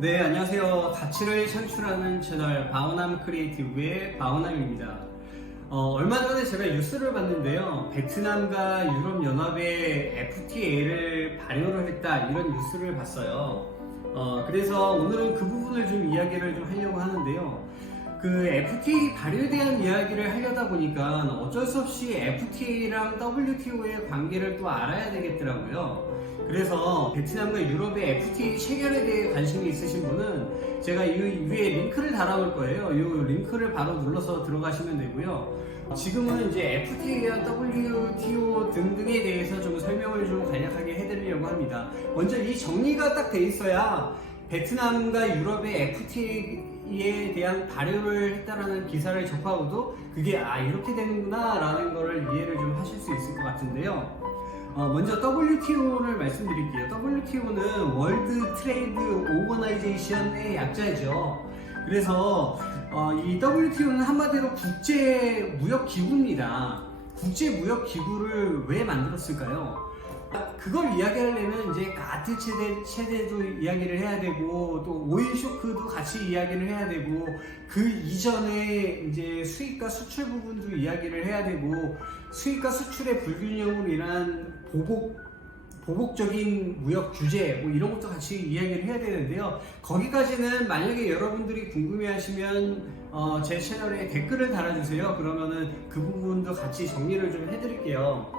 네, 안녕하세요. 가치를 창출하는 채널 바오남 크리에이티브의 바오남입니다. 얼마 전에 제가 뉴스를 봤는데요. 베트남과 유럽연합의 FTA를 발효를 했다, 이런 뉴스를 봤어요. 그래서 오늘은 그 부분을 좀 이야기를 좀 하려고 하는데요. 그 FTA 발효에 대한 이야기를 하려다 보니까 어쩔 수 없이 FTA랑 WTO의 관계를 또 알아야 되겠더라고요. 그래서 베트남과 유럽의 FTA 체결에 대해 관심이 있으신 분은 제가 이 위에 링크를 달아볼 거예요. 이 링크를 바로 눌러서 들어가시면 되고요. 지금은 이제 FTA와 WTO 등등에 대해서 좀 설명을 좀 간략하게 해드리려고 합니다. 먼저 이 정리가 딱 돼 있어야 베트남과 유럽의 FTA에 대한 발효를 했다라는 기사를 접하고도 그게 이렇게 되는구나 라는 거를 이해를 좀 하실 수 있을 것 같은데요. 먼저 WTO를 말씀드릴게요. WTO는 월드 트레이드 오거나이제이션의 약자죠. 그래서 이 WTO는 한마디로 국제무역기구입니다. 국제무역기구를 왜 만들었을까요? 그걸 이야기하려면 이제 가트 체제도 이야기를 해야 되고, 또 오일 쇼크도 같이 이야기를 해야 되고, 그 이전에 이제 수입과 수출 부분도 이야기를 해야 되고, 수입과 수출의 불균형으로 인한 보복적인 무역 규제 뭐 이런 것도 같이 이야기를 해야 되는데요. 거기까지는 만약에 여러분들이 궁금해하시면 제 채널에 댓글을 달아주세요. 그러면은 그 부분도 같이 정리를 좀 해드릴게요.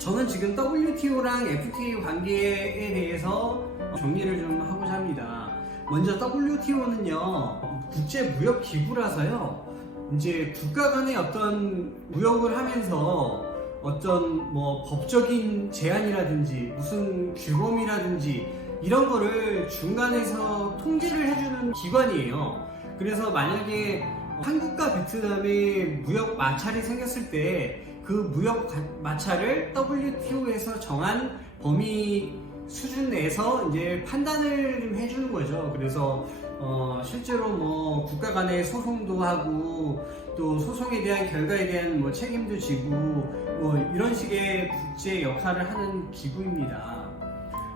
저는 지금 WTO랑 FTA 관계에 대해서 정리를 좀 하고자 합니다. 먼저 WTO는요, 국제무역기구라서요, 이제 국가 간의 어떤 무역을 하면서 어떤 뭐 법적인 제한이라든지 무슨 규범이라든지 이런 거를 중간에서 통제를 해주는 기관이에요. 그래서 만약에 한국과 베트남의 무역 마찰이 생겼을 때 그 무역 마찰을 WTO에서 정한 범위 수준 내에서 이제 판단을 좀 해주는 거죠. 그래서 실제로 뭐 국가 간의 소송도 하고, 또 소송에 대한 결과에 대한 뭐 책임도 지고, 뭐 이런 식의 국제 역할을 하는 기구입니다.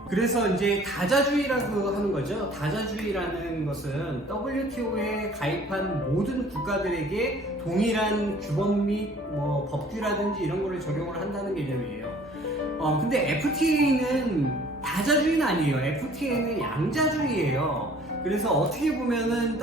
그래서 이제 다자주의라고 하는 거죠. 다자주의라는 것은 WTO에 가입한 모든 국가들에게 동일한 규범 및 뭐 법규라든지 이런 거를 적용을 한다는 개념이에요. 근데 FTA는 다자주의는 아니에요. FTA는 양자주의예요. 그래서 어떻게 보면은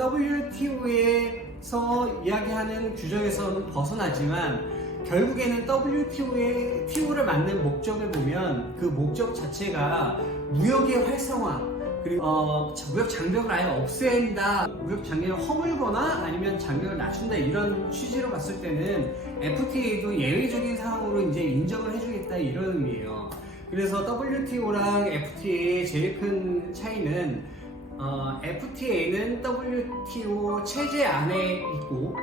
WTO에서 이야기하는 규정에서는 벗어나지만, 결국에는 WTO를 만든 목적을 보면 그 목적 자체가 무역의 활성화, 그리고 무역 장벽을 아예 없앤다, 무역 장벽을 허물거나 아니면 장벽을 낮춘다, 이런 취지로 봤을 때는 FTA도 예외적인 상황으로 이제 인정을 해주겠다, 이런 의미예요. 그래서 WTO랑 FTA의 제일 큰 차이는 FTA는 WTO 체제 안에 있고,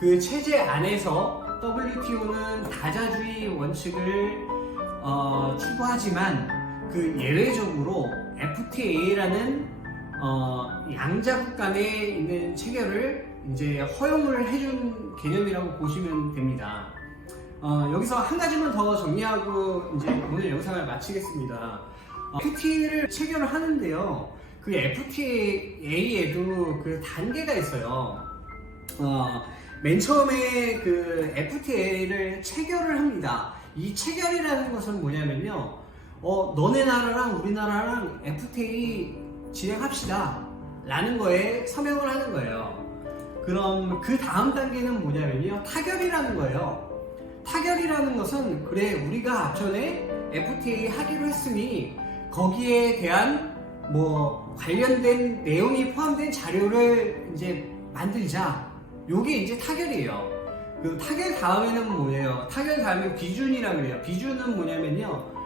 그 체제 안에서 WTO는 다자주의 원칙을 추구하지만 그 예외적으로 FTA라는 양자국 간에 있는 체결을 이제 허용을 해준 개념이라고 보시면 됩니다. 여기서 한 가지만 더 정리하고 이제 오늘 영상을 마치겠습니다. FTA를 체결을 하는데요, 그 FTA에도 그 단계가 있어요. 맨 처음에 그 FTA를 체결을 합니다. 이 체결이라는 것은 뭐냐면요, 너네 나라랑 우리나라랑 FTA 진행합시다 라는 거에 서명을 하는 거예요. 그럼 그 다음 단계는 뭐냐면요, 타결이라는 거예요. 타결이라는 것은, 그래 우리가 앞전에 FTA 하기로 했으니 거기에 대한 뭐 관련된 내용이 포함된 자료를 이제 만들자, 요게 이제 타결이에요. 그 타결 다음에는 뭐예요? 타결 다음에 비준이라 그래요. 비준은 뭐냐면요,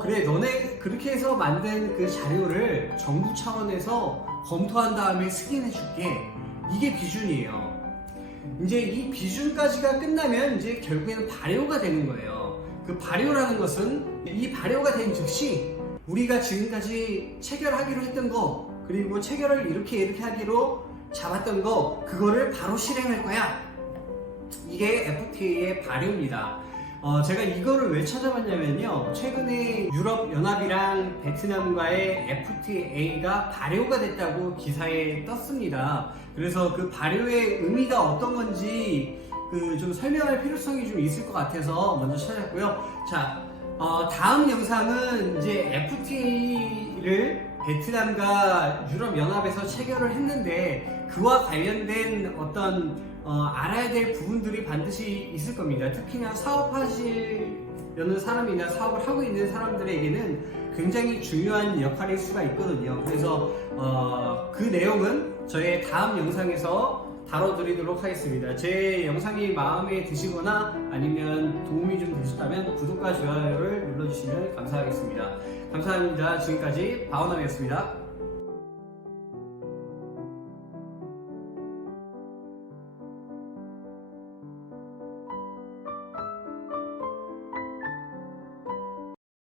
그래 너네 그렇게 해서 만든 그 자료를 정부 차원에서 검토한 다음에 승인해 줄게, 이게 비준이에요. 이제 이 비준까지가 끝나면 이제 결국에는 발효가 되는 거예요. 그 발효라는 것은, 이 발효가 된 즉시 우리가 지금까지 체결하기로 했던 거, 그리고 체결을 이렇게 하기로 잡았던 거, 그거를 바로 실행할 거야. 이게 FTA의 발효입니다. 제가 이거를 왜 찾아봤냐면요. 최근에 유럽연합이랑 베트남과의 FTA가 발효가 됐다고 기사에 떴습니다. 그래서 그 발효의 의미가 어떤 건지 좀 설명할 필요성이 좀 있을 것 같아서 먼저 찾았고요. 자, 다음 영상은 이제 FTA를 베트남과 유럽연합에서 체결을 했는데 그와 관련된 어떤 알아야 될 부분들이 반드시 있을 겁니다. 특히나 사업하시려는 사람이나 사업을 하고 있는 사람들에게는 굉장히 중요한 역할일 수가 있거든요. 그래서 그 내용은 저의 다음 영상에서 다뤄드리도록 하겠습니다. 제 영상이 마음에 드시거나 아니면 도움이 좀 되셨다면 구독과 좋아요를 눌러주시면 감사하겠습니다. 감사합니다. 지금까지 바오남이었습니다.